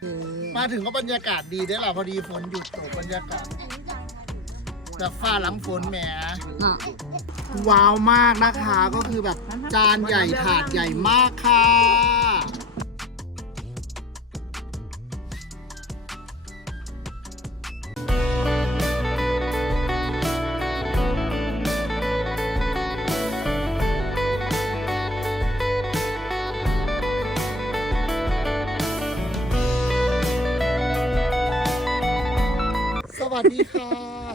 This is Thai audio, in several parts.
เออมาถึงก็บรรยากาศดีได้อล่ะพอดีฝนหยุดตกบรรยากาศแบบฟ้าหลังฝนแหมเนาะว้าวมากนะคะก็คือแบบจานใหญ่ถาดใหญ่มากค่ะ วัสดีค่ะ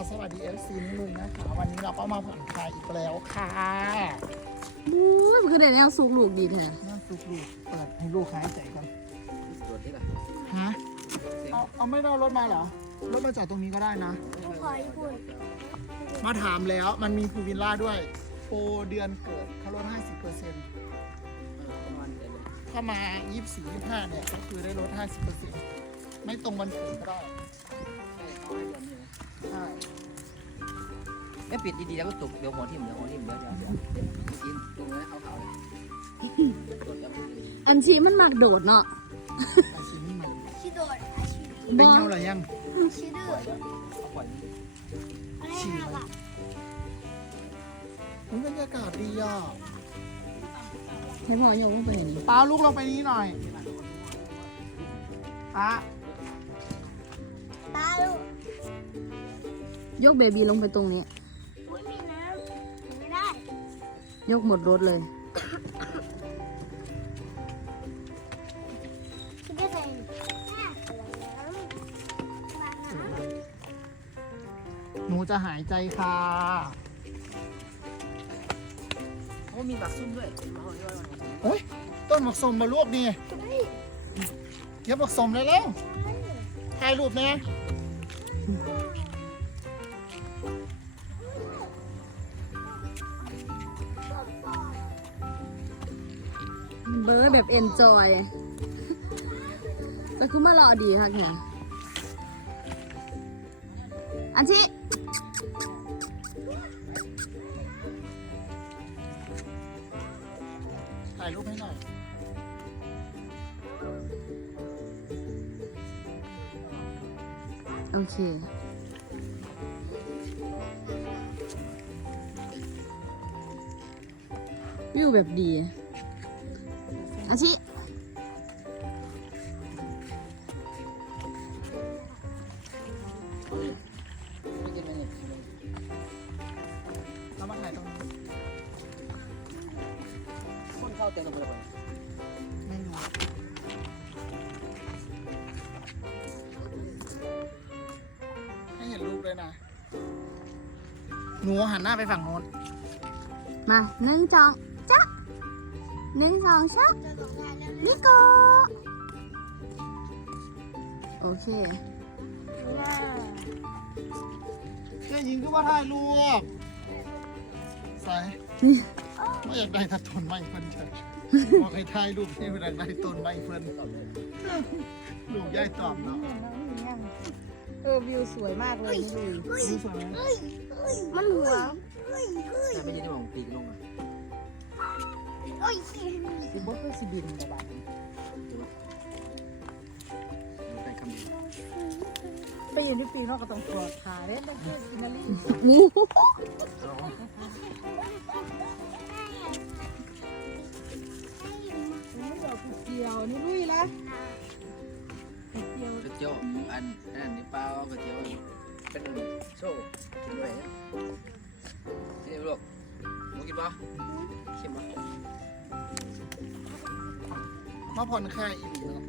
สวัสดีเอฟซีนุ่นนะคะ วันนี้เราก็มาผ่อนคลายอีกแล้วค่ะอู้ยมันคือได้แนวสุกลูกดีแท้นั่นสุกลูกเปิดให้ลูกหายใจก่อนตรวจที่ไหนฮะเอาเอาไม่ได้เอารถมาเหรอ รถมาจอดตรงนี้ก็ได้นะมาถามแล้วมันมีพูลวิลล่าด้วยโปรเดือนเกิดเขาลด50เปอร์เซ็นต์ประมาณเดือนเลยถ้ามา 24 25เนี่ยก็คือได้ลด50เปอร์เซ็นต์ไม่ตรงวันเกิดก็ได้ ไม่ปิดดีๆแล้วก็ตกเดี๋ยวหัวทิ่มเดี๋ยวหัวทิ่มเดี๋ยวเดี๋ยวเดี๋ยวกินตรงนั้นเขาเขาเลยตรวจแล้วไม่ดีอันชีมันมักโดดเนาะอาชีพนี้มันชิโดดอาชีพเป็นเงาหรือยังชิดื้อเขาปล่อยอะไรนะล่ะมันบรรยากาศดีอะให้พ่อยกลงไปอย่างนี้ป้าลูกลงไปนี้หน่อยป้าตาลูก ยกเบบีลงไปตรงนี้ ยกหมดรถเลยคิดได้ไงน้ำหนูจะหายใจค่ะเขามีบักซุ่มด้วยเขาเรียกว่าเฮ้ย ต้นหมักสมมาลวกนี่เก็บหมักสมเลยแล้วถ่ายรูปนะ เบอร์แบบเอนจอยแต่คือมารอดีค่ะเนี่ยอันชีถ่ายรูปให้หน่อยโอเควิวแบบดี อาชิไม่กินไม่เนี่ยแล้วมาถ่ายตรงนี้คนเข้าเต็มเลยไม่รู้ให้เห็นรูปเลยนะ หนูหันหน้าไปฝั่งโน้น มาหนึ่งสองจ๊ะ หนึ่งสองชักจะสงงานแล้วนิโกโอเคว่าเจ้าหญิงก็ว่าถ่ายรูปใส่ไม่อยากได้ถัดต้นไม้เพิ่นเถอะบอกให้ถ่ายรูปที่ไม่อยากได้ต้นไม้เพิ่นลูกยายตอบเนาะเออวิวสวยมากเลยนี่ดูรู้สวยไหมเฮ้ยเฮ้ยมันหัวเฮ้ยเฮ้ยแต่ไม่ยืนที่มองปีกลงอะ เฮ้ยคือบ่คือสิบินแบบไปคำเดียวไปอยู่ในปีนอกก็ต้องปลอดขาเด้นั่นคือกินนารีงูไม่ดอกเกี่ยวนี่ลุยละเกี่ยวก๋วยเตี๋ยวอันอันนี้เปล่าก๋วยเตี๋ยวเป็นโซ่กินด้วยนี่ลูกลูกกินปะเค็มปะ มาผ่อนคลายอีกเนาะ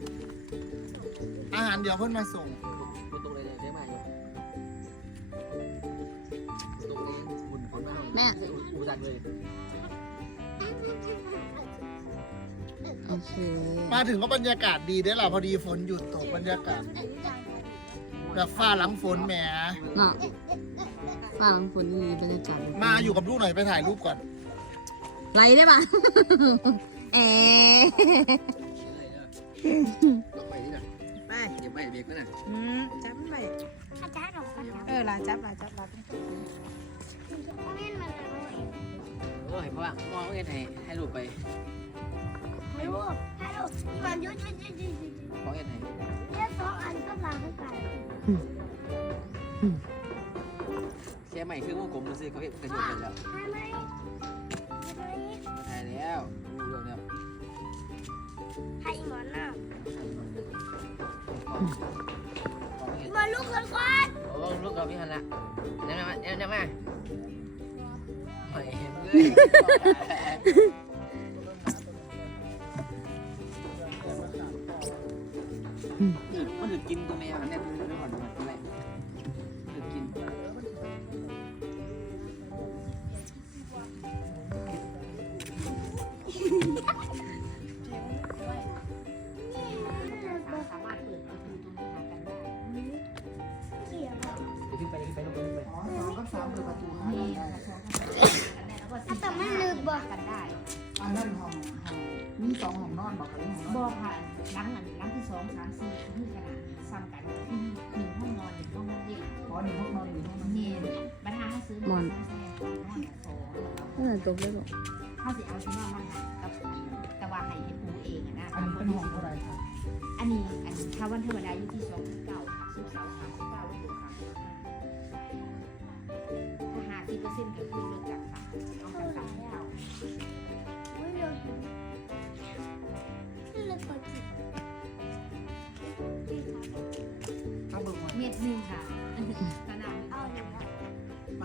อาหารเดี๋ยวเพิ่นมาส่งลูกตรงเลยเรียกมาอยู่ตรงนี้คุณคนมากอุปสรรคเลยโอเคมาถึงก็บรรยากาศดีได้อล่ะพอดีฝนหยุดตกบรรยากาศแบบฟ้าหลังฝนแหมเนาะฟังฝนดีบรรยากาศมาอยู่กับลูกหน่อยไปถ่ายรูปก่อนไลได้ปะ เอ ลงไปนี่น่ะไปเดี๋ยวไม่เบรกนั่นน่ะอืมจับมันไปอาจารย์หรอคะเออลาจับลาจับลาแม่นมันอะไรโอ้ยเพราะว่ามองเงินให้ให้ลูกไปไม่รู้ฮัลโหลมันยุดยุดยุดยุดของเอ็นไหนเนี่ยสองอันก็ลาขึ้นไปแค่ใหม่คือวงกลมมันซื้อเขาเอ็นกระโดดกันแล้วใช่ไหมใช่ไหมใช่แล้วรู้เรื่องแล้วให้ห มอนน้ของของเอ็นำมาลูกกันก่อนโอ้ลูกกับพี่ฮันละนั่นมานั่นมาไม่เห็นเลย ห้อนอนหนึ่งห้องนอนนี่ปัญหาเขาซื้อมาซ่อมแซมนอนโซ่เออจบแล้วบอกเขาสิเอาที่นอนมาหันกับแต่ว่าให้ให้ปูเองนะอันนี้เป็นห้องเท่าไหรครับอันนี้อันถ้าวันธรรมดาอยู่ที่สองเก้าค่ะสุกเสาร์สามสิบเก้าอยู่ค่ะถ้าหาสิบเปอร์เซ็นต์ก็คือลดจากสามเอาจากสามเก้าไม่เร็วถึงนี่เลยกดจิตถ้าเบิ่งวันเม็ดหนึ่งค่ะ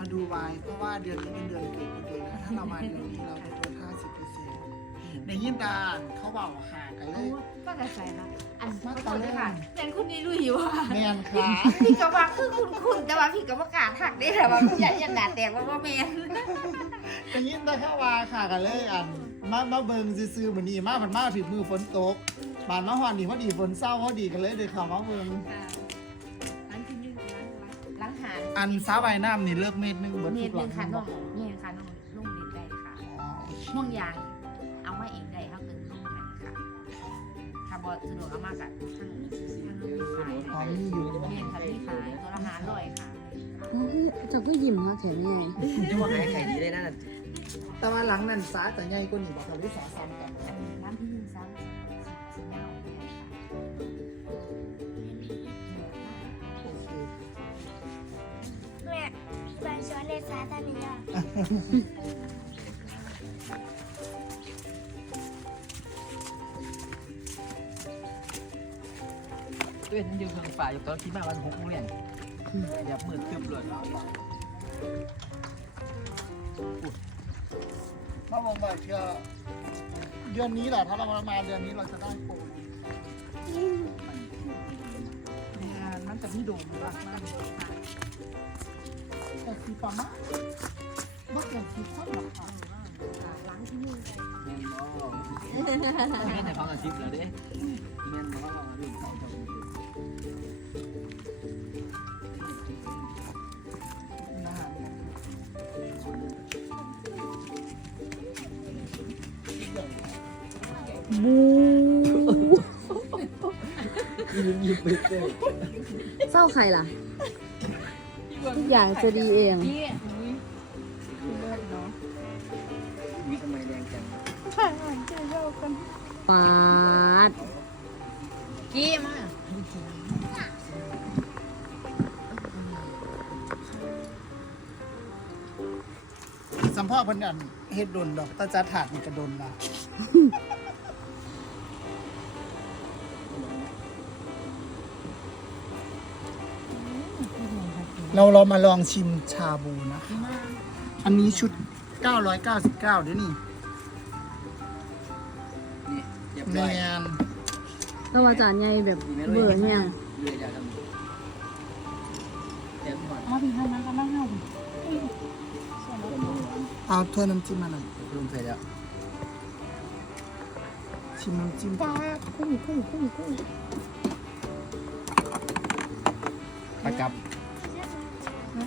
มาดูวายเพราะว่าเดือนนี้เป็นเดือนเกิดคุณเลยนะถ้าเรามาเดือนนี้เราจะลดห้าสิบเปอร์เซ็นต์ในยินดานเขาเบาหากันเลยก็กระใสนะอันก็ตอนเลยค่ะเป็นคุณนี่รู้อยู่ว่าแมนค่ะพี่ก็ว่าคือคุณคุณแต่ว่าพี่ก็ประกล้าศถักได้แต่ว่าอย่าอย่าด่าแตกว่าว่าแมนในยินดาเข้าว่าค่ะกันเลยอันมามาเบิ่งซื้อๆเหมือนนี้มามันมาถึงมือฝนตกบานมาหอนดีพอดีฝนเศร้าพอดีกันเลยเดี๋ยวเขามาเบิ่ง อันสาวใบน้ำนี่เลิกเม็ดหนึงเบิดเมทุตกรหหลันึ่งงค่ะน้องนี่ค่ะน้องลงดินได้ค่ะอ๋อห่วงยางเอามาเองได้เขาเกินลงกันค่ะถ้าบอสะดวกเอามากอะทั้งทั้งลูกมีขายอ๋อมีอยู่เมนค่ะมีขายตัวละหาร้อยค่ะอ๋อเจ้าก็ยิ้มค่ะแขนใหญ่จะว่าไข่ดีเลยนะแต่ว่าหลังนั้นสาแต่ใหญ่กว่านี้บอกกับวิสาซ้ำกันอันนี้ร้านที่หนึ่งซ้ำ สอนในสาธารณะตัวเองอยู่ทางป่าอยู่ตอนคิดมาวันหกโมงเรียนแบบมืดตึ๊บเลยมาบอกว่าเชื่อเดือนนี้แหละถ้าเรามาเดือนนี้เราจะได้โปรเนี่ยมันจะมีโดมรักมาก แต่คือประมาณว่าเกิดคือข้อหลักค่ะร้านที่หนึ่งแม่นบ่แม่นในฟังอาชีพแล้วเด้แม่นบ่ว่าเรื่องเขาจะนะฮะบูยิ้มยิ้มไปเต้เศร้าใครล่ะทุ กอย่างจะดีเอง นี่อุ้ยเลิศเนาะมีทำไมแดงจังปาดกี้มาสัมพ่อเพิ่นอันเฮ็ดดนดอกตาจัดถาดนี่กระดนละ เราเรามาลองชิมชาบูนะคะ อันนี้ชุด 999 เดี๋ยวนี้นี่เรียบแมร้อยนแล้วอาจารย์ใหญ่แบบเบื่อเนี่ยงเรือจะทำเดี๋ยวก่อนเอาพี่ให้มันก็นั่งเอาเอาถ้วยน้ำจิ้มมาหน่อยลุงเสร็จแล้วชิมน้ำจิ้มจ้ากุ้งกุ้งกุ้งกุ้งไปกลับ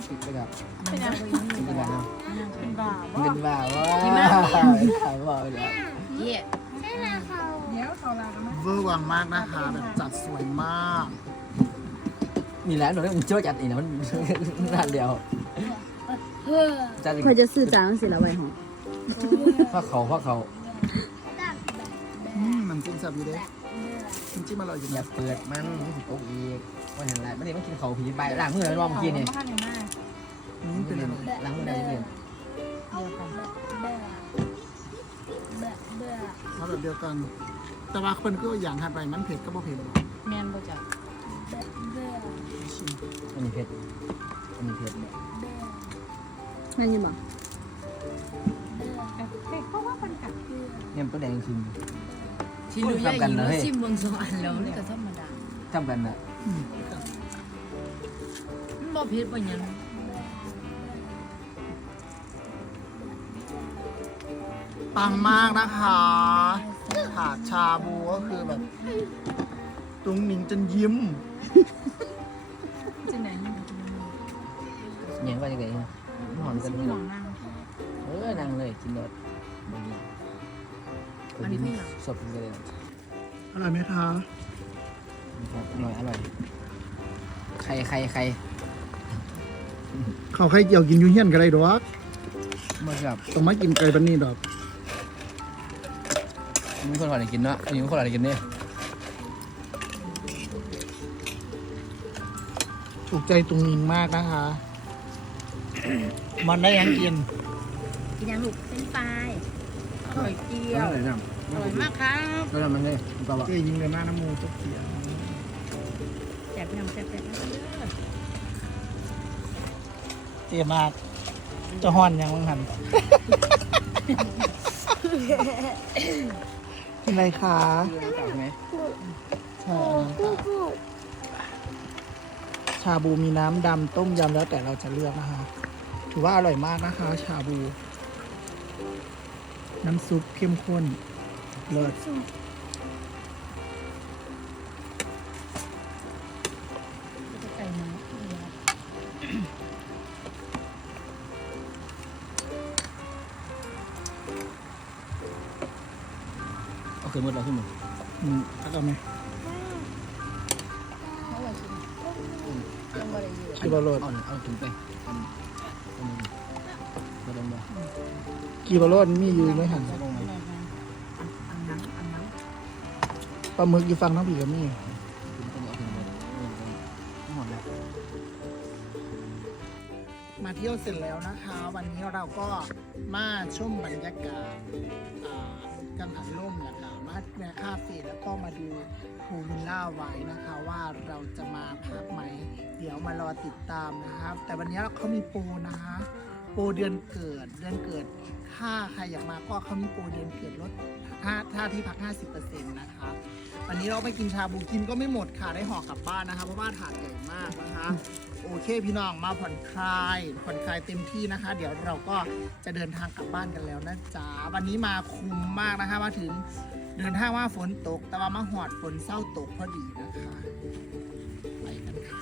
ปิดไปกลับเป็นอะไรปิดไปกลับเป็นบ้าเป็นบ้าว่าถามว่าเดี๋ยวเย่ใช่แล้วเขาเดี๋ยวเขาลากันไหมเวอร์วังมากนะคะแบบจัดสวยมาก มีร้านหนูมันเจ้าจัดอีกนะมันนานเดียวเฮ้อจัดอีกคอยจะซื้อจานสิละไว้หองพ่อเขาพ่อเขาอืมน้ำจิ้มแซ่บอยู่เด้ น้ำจิ้มอร่อยอยู่อย่านะเปิดมันมันสิตกอีกว่าเห็นไรไม่ได้มากินเขาวผีใบล้างมือแล้วรอบเมื่อกี้นี่ข้าวเหนียวมากนี่เป็นอะไรล้างมือได้เรียนเดียวกันเบื่อเบื่อเบื่อมาแบบเดียวกัน แต่ว่าคนก็อย่างหันไปมันเผ็ดก็บ่เผ็ดหรอกแมนบ่จ้ะเบื่อเบื่อชิมอันนี้เผ็ดอันนี้เผ็ดเบื่อนั่นยังบอกเบื่อเฮ้ยเพราะว่ามันกัดเบื่อเนี่ยมันตัวแดงชิม ที่ดูยายหญิงว่าซิมเมืองสองอันแล้วนี่ก็ธรรมดาจำกันนะอืมมันบ่เผ็ดบ่หยังปังมากนะคะถาดชาบูก็คือแบบ ตุงหนิงจนยิ้มจังได๋นี่เหนียงก็จะไงหอนกันสินี่หมองนั่งเออนั่งเลยกินรสบ่มี อันนี้คือหยังสดเลยอร่อยไหมคะอร่อยอร่อยใครใครใครเขาวไข่เจียวกินอยูเฮียนก็ได้ดอกมากับต้องมากินไก่บันนี่ดอกมีคนขออะไรกินเนาะมีคนขออะไรกินเนี่ยถูกใจตุงหนิงมากนะคะ มันได้ยังกิน กินยังลูก เป็นไฟอร่อยเจียอวร่อยนะอร่อยมากครับก็ทำมันเลยก็บอกเจ๊ยิงเลยหน้าน้ำมูจกเสียแซ่บน้ำแซ่บๆน้ำเจ๊มากจะห่อนยังมังหันกินอะไรคะช่ไหมชาบูมีน้ำดำต้มยำแล้วแต่เราจะเลือกนะคะ ถือว่าอร่อยมากนะคะ ชาบู น้ำซุปเข้มข้นเลิศจะไก่หมูเอาขึ้นหมดแล้วขึ้นหมดอืมแล้วก็ไหมเพราะว่าชิมยังบ่ได้เยอะกิโลโลด เอาเอาถึงไปอันอันนี้ก็ลงมา กิโลโลดมีอยู่ไหมหันลงมาอันนั้นอันนั้นปลาหมึกอยู่ฟังน้ำผีกับมีมาเที่ยวเสร็จแล้วนะคะ วันนี้เราก็มาชมบรรยากาศอ่ากังหันล่มนะคะมาแวะคาเฟ่แล้วก็มาดูพูวิลล่าไว้นะคะ ว่าเราจะมาพักไหม เดี๋ยวมารอติดตามนะครับ แต่วันนี้เขามีโปรนะคะ โปรเดือนเกิดเดือนเกิด ถ้าใครอยากมาก็เขามีโปรเดือนเกิดลดถ้าถ้าที่พัก 50%นะคะวันนี้เราไปกินชาบูกินก็ไม่หมดค่ะได้ห่อกลับบ้านนะคะ เพราะว่าถาดใหญ่มากนะคะโอเคพี่น้องมาผ่อนคลายผ่อนคลายเต็มที่นะคะ เดี๋ยวเราก็จะเดินทางกลับบ้านกันแล้วนะจ๊ะวันนี้มาคุ้มมากนะคะมาถึงเดินทางว่าฝนตก แต่ว่ามาหอดฝนเศร้าตกพอดีนะคะ ไปกันค่ะ